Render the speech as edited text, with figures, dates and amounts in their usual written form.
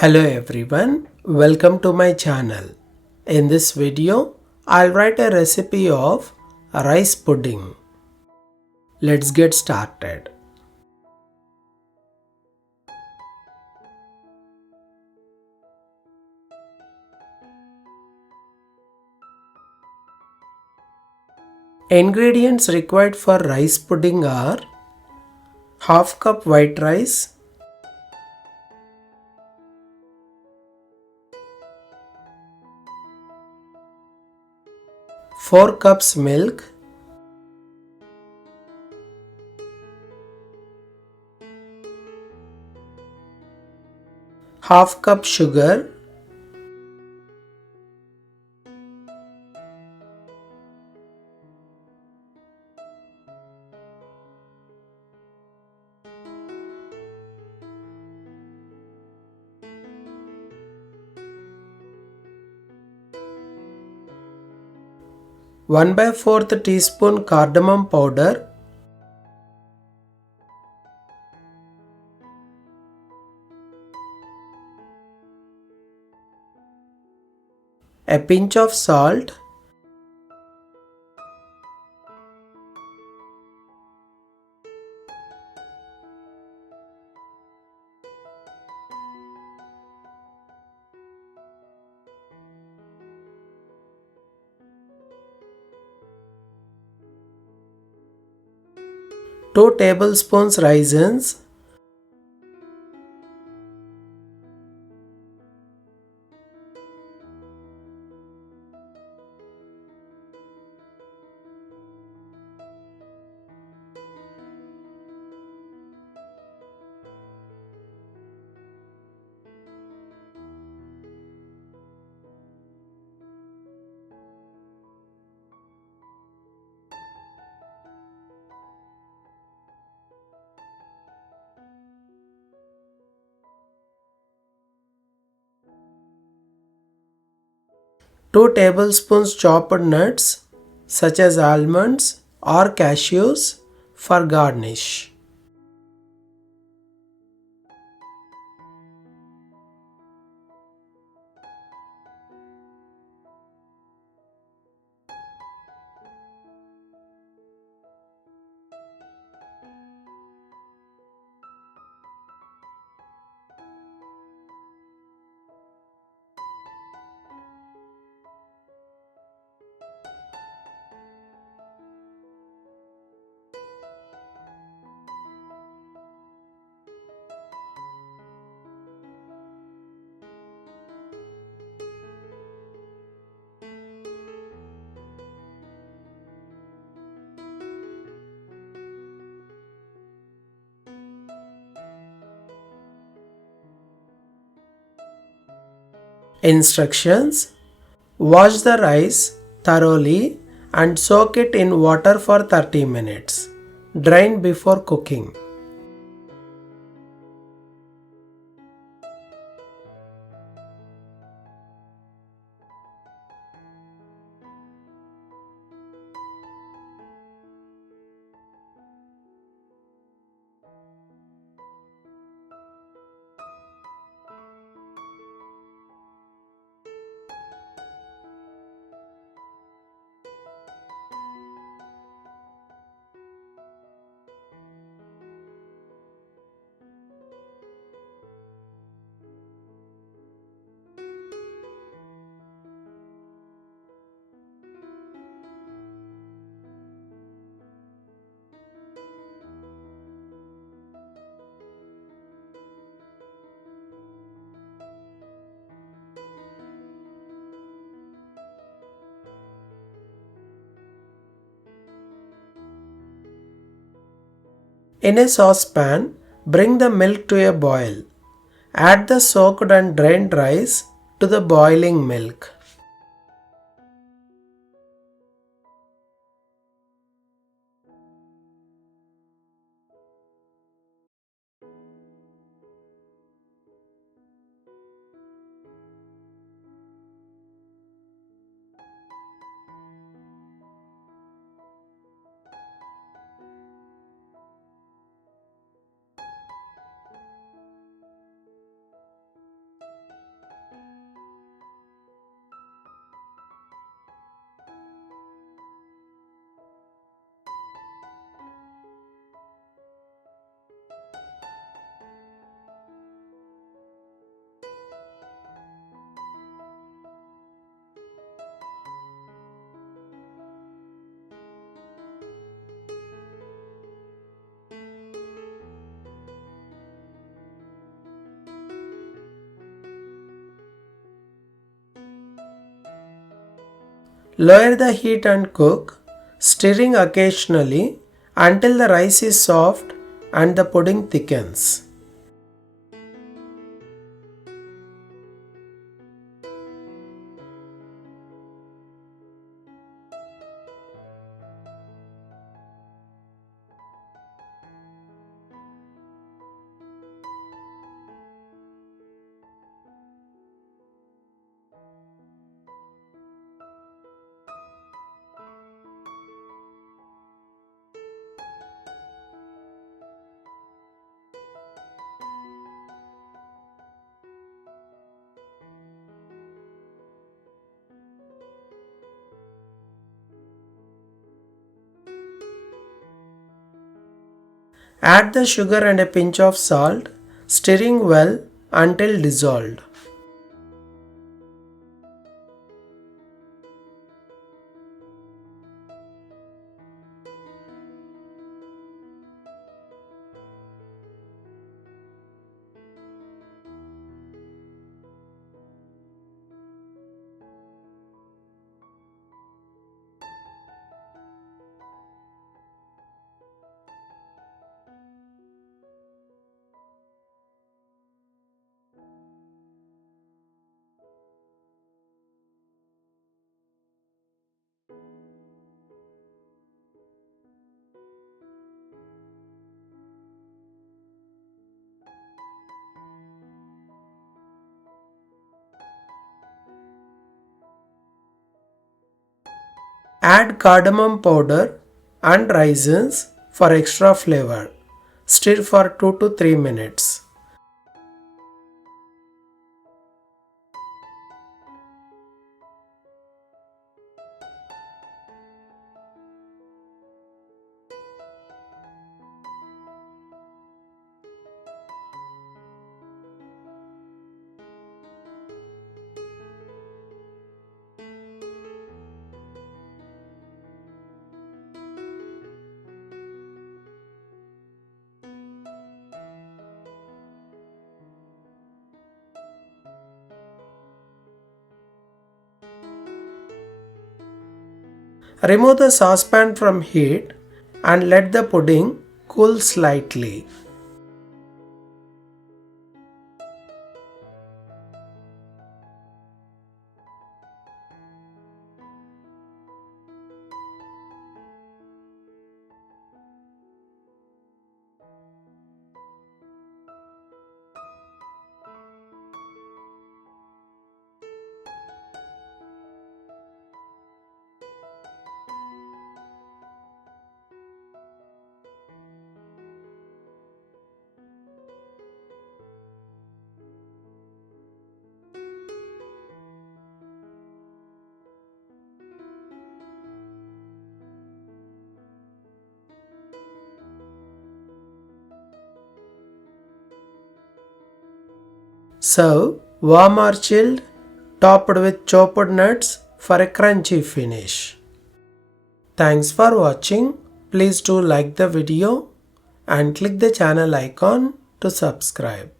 Hello everyone, welcome to my channel. In this video, I'll write a recipe of rice pudding. Let's get started. Ingredients required for rice pudding are half cup white rice, 4 cups milk, half cup sugar, 1 by 4th teaspoon cardamom powder, a pinch of salt, two tablespoons raisins, two tablespoons chopped nuts such as almonds or cashews for garnish. Instructions: wash the rice thoroughly and soak it in water for 30 minutes. Drain before cooking. In a saucepan, bring the milk to a boil. Add the soaked and drained rice to the boiling milk. Lower the heat and cook, stirring occasionally until the rice is soft and the pudding thickens. Add the sugar and a pinch of salt, stirring well until dissolved. Add cardamom powder and raisins for extra flavor. Stir for 2 to 3 minutes. Remove the saucepan from heat and let the pudding cool slightly. Serve warm or chilled, topped with chopped nuts for a crunchy finish. Thanks for watching. Please do like the video and click the channel icon to subscribe.